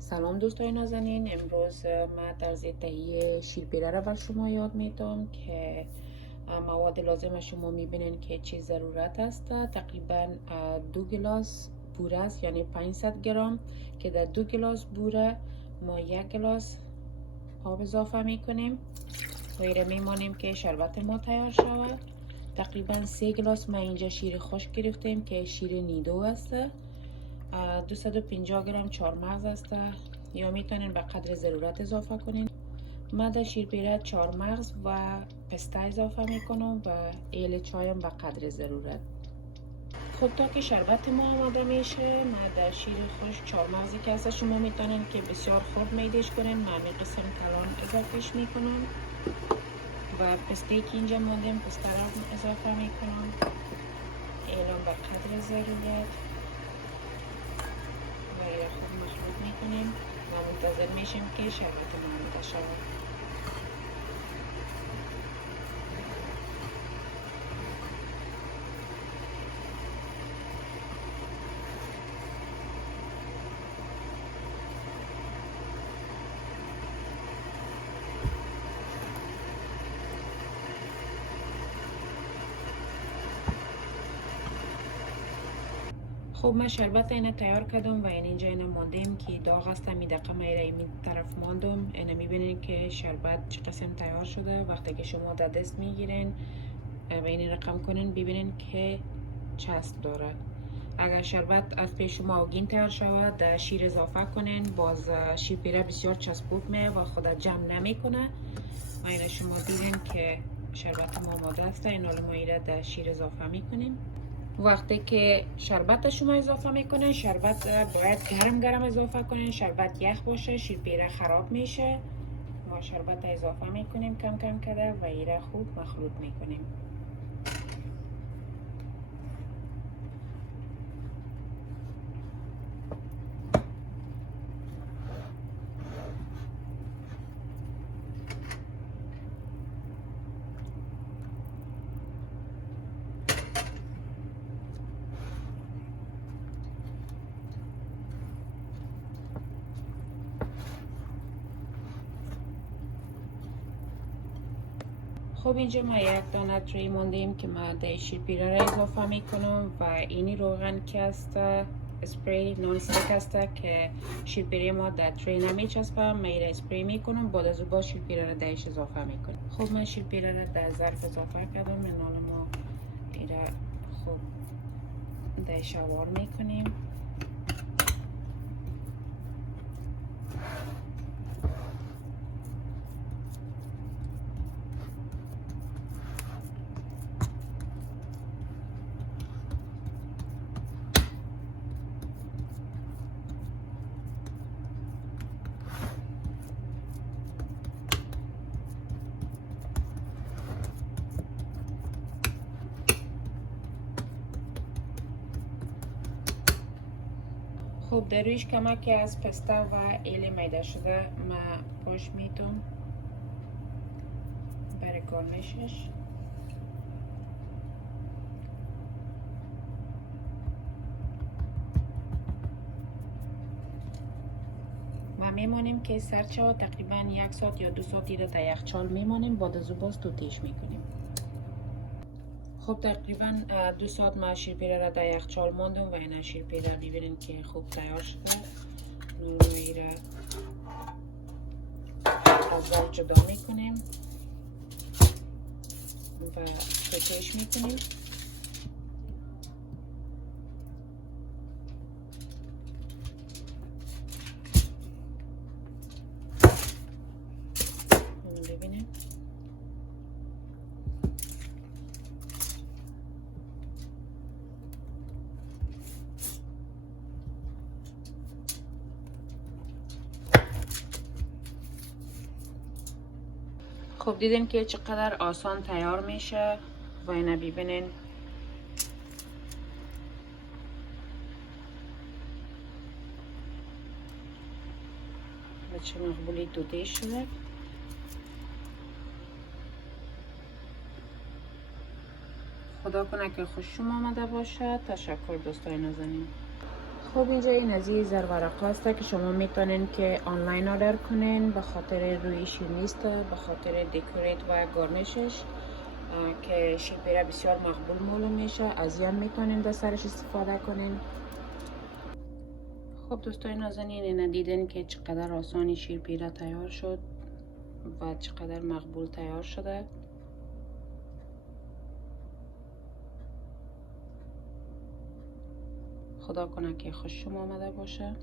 سلام دوستای نازنین، امروز من طرز تهیه شیرپیره را بر شما یاد میدم که مواد لازم شما میبینین که چی ضرورت است. تقریبا 2 گلاس بوره است، یعنی 500 گرم که در 2 گلاس بوره ما 1 گلاس آب اضافه میکنیم و ایره میمانیم که شربت ما تیار شود. تقریبا 3 گلاس ما اینجا شیر خشک گرفتیم که شیر نیدو است. 250 گرم چهارمغز است، یا میتونین به قدر ضرورت اضافه کنین. من در شیرپیره چهارمغز و پسته اضافه میکنم و ایل چایم به قدر ضرورت. خب تا که شربت ما آماده میشه، من در شیر خشک چهارمغزی که هست شما میتونین که بسیار خوب میدش کنین، من قسم کلان اضافهش میکنم و پسته که اینجا موندیم پسته را اضافه میکنم ایلان به قدر ضرورت و ایره خوب مخلوط میکنیم و منتظر میشیم که شربت ما آماده شود. خب من شربت اینه تیار کردم و اینجا اینه ماندیم که داغ است. می دقیقه من این طرف ماندم. اینه میبینین که شربت چه قسم تیار شده. وقتی که شما در دست میگیرین و این رقم کنین ببینین که چسب داره. اگر شربت از پیش شما آگین تیار شود در شیر اضافه کنین، باز شیرپیره بسیار چسبوک میه و خود جمع نمیکنه و اینه شما دیدین که شربت ما آماده است. این حالا ما ایره در شیر اضافه میکنیم. وقتی که شربت شما اضافه میکنین، شربت باید گرم اضافه کنین. شربت یخ باشه شیرپیره خراب میشه. ما شربت اضافه میکنیم کم کم کرده و ایره خوب مخلوط میکنیم. خب اینجا ما یک دانه تری موندیم که ما در شیرپیره را اضافه میکنم و اینی روغن که است اسپری نان استیک است که شیرپیره ما در تری نمیچسبه. من این اسپری میکنم، بعد از اون شیرپیره را درش اضافه میکنم. خب من شیرپیره را در ظرف اضافه کردم. من ما این را خوب درش وار میکنیم. خب در رویش کمک از پسته و ایل میده شده ما پاش میتونم برای گارنشش. ما میمانیم که سرچه ها تقریبا 1 ساعت یا 2 ساعت دیده تا یخچال میمانیم، بعد از باز توتیش میکنیم. خب تقریبا 2 ساعت ما شیرپیره را در یخچال ماندم و این شیرپیره ببینین که خوب تیار شده. نوعی را از آب جدا میکنیم و توتیش میکنیم. ببینیم خب دیدین که چقدر آسان تیار میشه و اینه ببینین به چه مقبولی توتی شده. خدا کنه که خوشم آمده باشه. تشکر دوستای نازنین. خب اینجا این از این زرورق هسته که شما میتونین که آنلاین آردر کنین به خاطر رویشی نیست، به خاطر دکوریت و گارنشش که شیرپیره بسیار مقبول معلوم میشه. از این میتونین در سرش استفاده کنین. خب دوستای نازنین، این دیدین که چقدر آسانی شیرپیره تیار شد و چقدر مقبول تیار شده. خدا کنه که خوش شما آمده باشه.